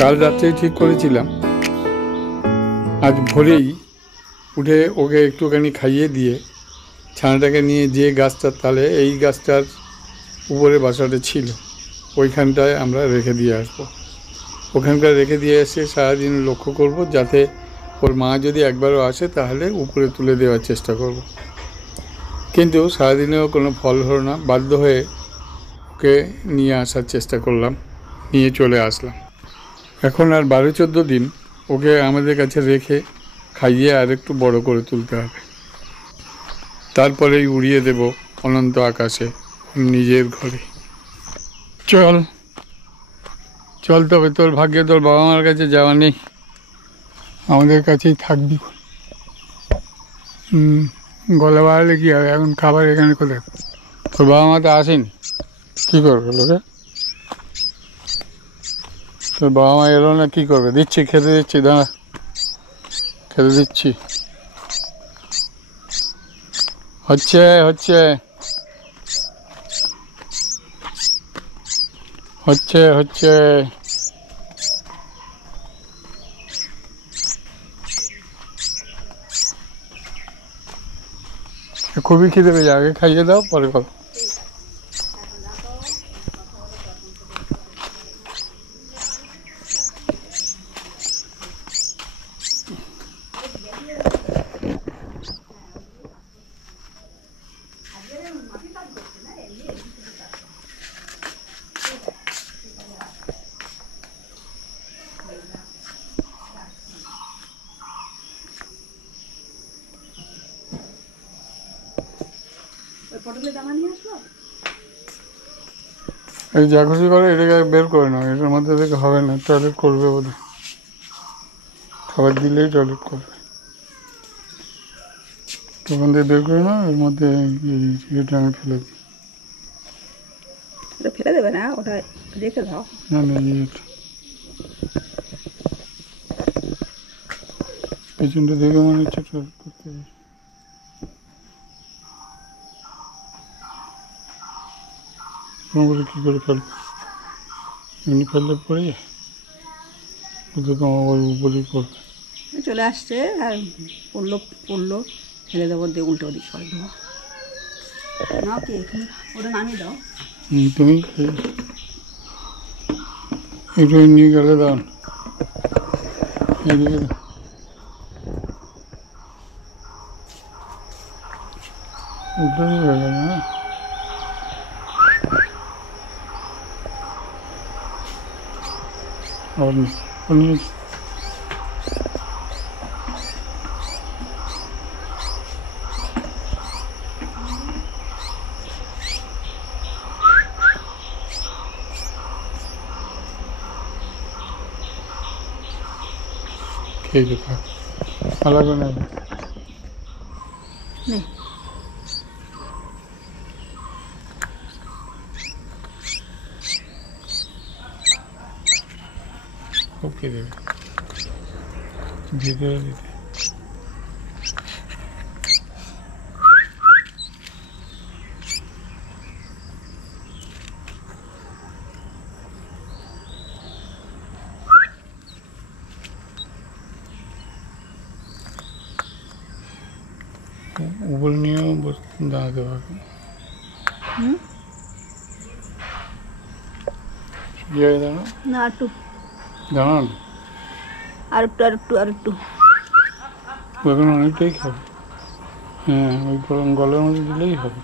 কাল রাত্রেই ঠিক করেছিলাম আজ ভোরেই উঠে ওকে একটুখানি খাইয়ে দিয়ে ছানাটাকে নিয়ে যে গাছটার তালে এই গাছটার উপরে বাসাটা ছিল ওইখানটায় আমরা রেখে দিয়ে আসবো। ওখানকার রেখে দিয়ে এসে সারাদিন লক্ষ্য করব যাতে ওর মা যদি একবারও আসে তাহলে উপরে তুলে দেওয়ার চেষ্টা করব। কিন্তু সারাদিনেও কোনো ফল হলো না। বাধ্য হয়ে ওকে নিয়ে আসার চেষ্টা করলাম, নিয়ে চলে আসলাম। এখন আর 12-14 দিন ওকে আমাদের কাছে রেখে খাইয়ে আর একটু বড় করে তুলতে হবে, তারপরেই উড়িয়ে দেব অনন্ত আকাশে নিজের ঘরে। চল চল, তবে তোর ভাগ্যে তোর বাবা মার কাছে যাওয়া নেই, আমাদের কাছেই থাকবি। গলা বাড়ালে কী হবে? এখন খাবার এখানে কোথায়? তোর বাবা মা তো আসেনি, কী করবে লোকে? তোর বাবা মা এলো না, কী করবে? দিচ্ছি, খেতে দিচ্ছি, দাঁড়া, খেতে দিচ্ছি। হচ্ছে হচ্ছে হচ্ছে হচ্ছে খুবই খিদে পেয়ে আগে খাইয়ে দাও, পরে কথা। এই যা খুশি করে এটাকে বের করে নাও, এটার মধ্যে থেকে হবে না, টয়লেট করবে বলে। খাবার দিলেই টয়লেট করবে, তখন দিয়ে বের করে নাও। এর মধ্যে এটা আমি ফেলে দিই। ফেলে দেবে না, ওটা রেখে দাও। না না, পেছনটা দেখে মনে হচ্ছে টয়লেট করতে হবে। বলে কী করে ফেলবো? এমনি ফেললে পড়ে যায়, তো তোমার ওই উপরেই পড়বে। চলে আসছে আর পড়লো ফেলে দেবো, দিয়ে উল্টো দিক করে দেবো। নাও কি এখানে ওটা নামিয়ে দাও। তুমি একটু নিয়ে গেলে দাও, এদিকে দাও। উল্টো দিকে হয়ে যাবে না? আবার নিয়ে খেয়ে যেতে হবে, আলাদা নেবে। খুব খেয়ে দেবে, ভিতরে দিতে। উপরে নিয়েও দাঁড়াতে পারবে না, একটু দাঁড়ান, আর একটু এখন অনেকটাই খাবে। হ্যাঁ, ওই গরম গলের মধ্যে দিলেই হবে।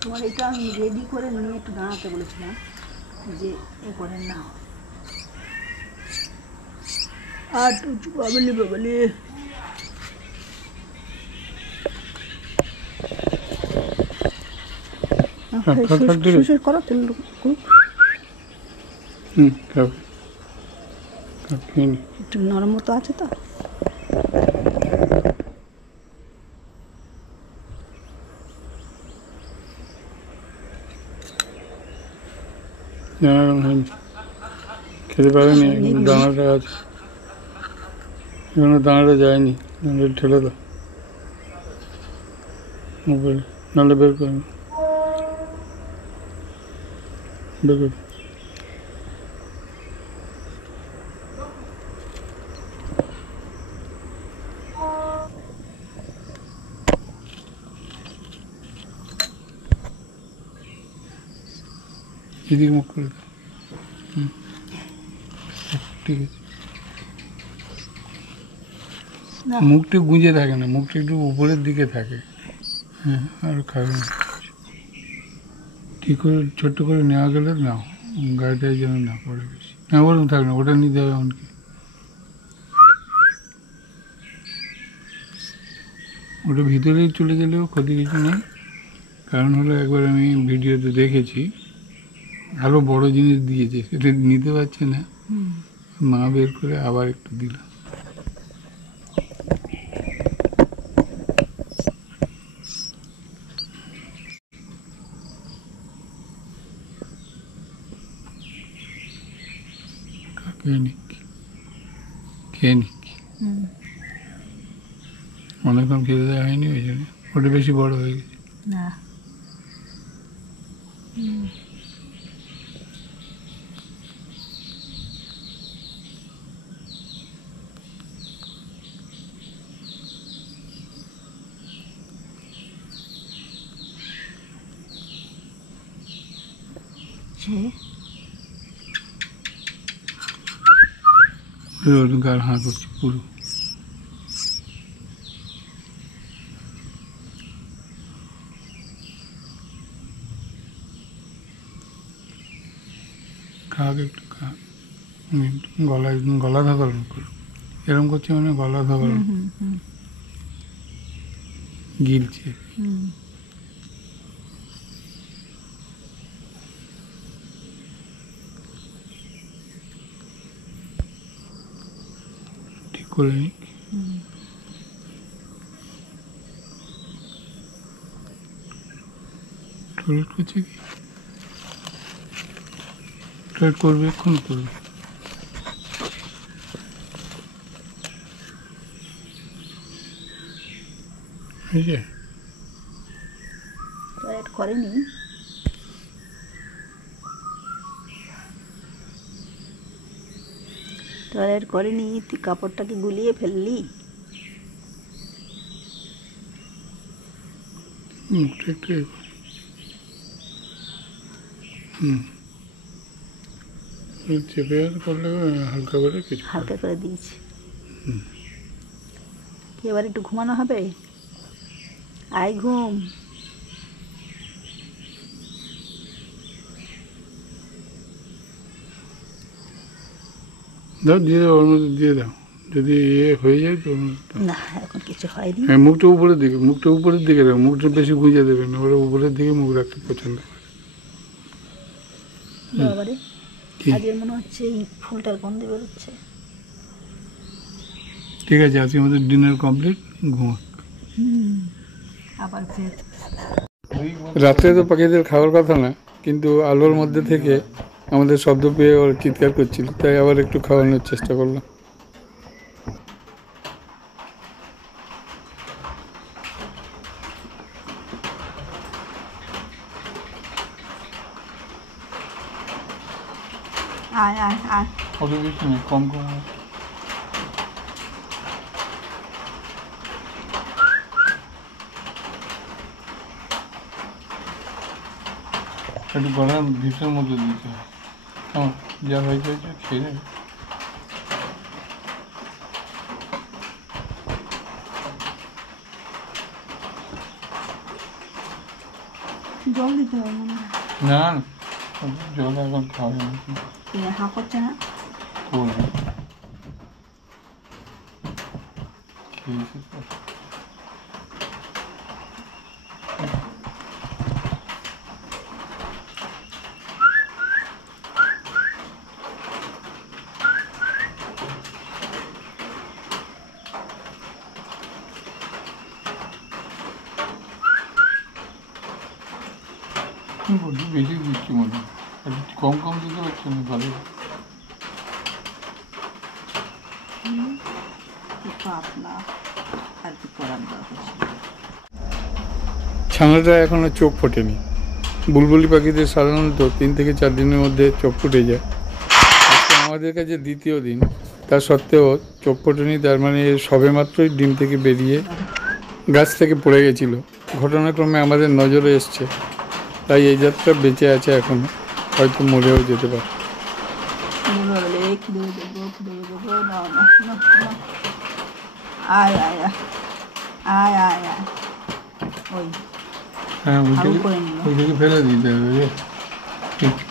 তোমার এটা আমি রেডি করে নিয়ে একটু দাঁড়াতে বলেছিলাম যে এ করে না। আর বাবলি শেষ করো, তেল একটু নরম মতো আছে তো। খেতে পারেনি, দানাটা আছে, এখনো দানাটা যায়নি, ঠেলে দাও উপরে, নাহলে বের করে। দেখো এদিকে মুখ করে দাও। ঠিক আছে, না মুখটা গুঁজে থাকে না, মুখটা একটু উপরের দিকে থাকে। হ্যাঁ, আর খাবে না। ঠিক করে ছোট্ট করে নেওয়া গেলে নাও, গাড়িটায় যেন না পড়ে বেশি। না ওরকম থাক না, ওটা নিতে হবে এমনকি। ওটা ভিতরেই চলে গেলেও ক্ষতি কিছু নেই। কারণ হলো একবার আমি ভিডিওতে দেখেছি আরও বড় জিনিস দিয়েছে, সেটা নিতে পারছে না, মা বের করে আবার একটু দিলাম। খেয়ে নিক, খেয়ে নিক। অনেকক্ষণ খেতে দেওয়া হয়নি, ওই জন্য ওটা বেশি বড় হয়ে গেছে। না সে গাল হাঁ করছে পুরো। খাক একটু খাক, গলায় গলা ধকলন করো, এরকম করছে মানে গলা ধকলন গিলছে। ঠিক করে নিক। টয়লেট করছে কি? টয়লেট করবে, এক্ষুনি করবে। হয়েছে? টয়লেট করেনি, টয়লেট করেনি, তুই কাপড়টাকে গুলিয়ে ফেললি। মুখটা একটু চেপে করলে হালকা করে কিছু হালকা করে দিয়েছি। কি এবার একটু ঘুমানো হবে? আয় ঘুম। দাও, দিয়ে দাও, ওর মধ্যে দিয়ে দাও। যদি হয়ে যায় তো না এখন কিছু হয়নি। হ্যাঁ, মুখটা উপরের দিকে, মুখটা উপরের দিকে রাখো, মুখটা বেশি গুঁজে দেবে না, ওরা উপরের দিকে মুখ রাখতে পছন্দ করে। বাবারে কি? আজকের মনে হচ্ছে এই ফুলটার গন্ধে বেরোচ্ছে। ঠিক আছে, আজকে আমাদের ডিনার কমপ্লিট, ঘুমাক। আবার ফের রাত্রে তো পাখিদের খাওয়ার কথা না, কিন্তু আলোর মধ্যে থেকে আমাদের শব্দ পেয়ে ওর চিৎকার করছিল, তাই আবার একটু খাওয়ানোর চেষ্টা করলাম। আয় আয় আয়। অত বেশি না, কম কম। একটু গলার ভিতরের মধ্যে দিতে হয়। কেমন যা হয়েছে খেয়ে নেবে। জল দিতে হবে মনে হয়। না না, জল এখন খাওয়া যাবে না। হাঁ করছে না। করবে, খেয়েছে তো। বড্ড বেশি দিচ্ছি মনে হয়, একটু কম কম দিতে পারছি না, ভালো। পাতলা আর কি করার দরকার ছিল। ছানাটা এখনো চোখ ফোটেনি, বুলবুলি পাখিদের সাধারণত 3 থেকে 4 দিনের মধ্যে চোখ ফুটে যায়। আজকে আমাদের কাছে দ্বিতীয় দিন, তা সত্ত্বেও চোখ ফোটেনি। তার মানে সবেমাত্রই ডিম থেকে বেরিয়ে গাছ থেকে পড়ে গেছিলো। ঘটনাক্রমে আমাদের নজরে এসছে, তাই এই জাতটা বেঁচে আছে এখনও, হয়তো মরেও যেতে পারে। আয় আয় আয় আয় আয় আয় ওই হ্যাঁ, আরো করে নিল। ওইদিকে ফেলে দিতে হবে,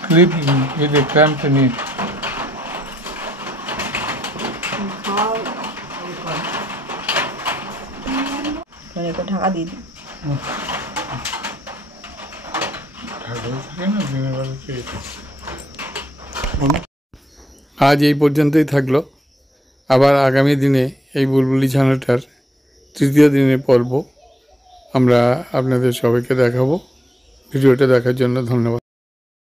ক্লিপ এতে ক্র্যাম্প নিয়ে। একটু ঢাকা দিয়ে দিই। আজ এই পর্যন্তই থাকলো। আবার আগামী দিনে এই বুলবুলি ছানাটার তৃতীয় দিনের পর্ব আমরা আপনাদের সবাইকে দেখাবো। ভিডিওটা দেখার জন্য ধন্যবাদ।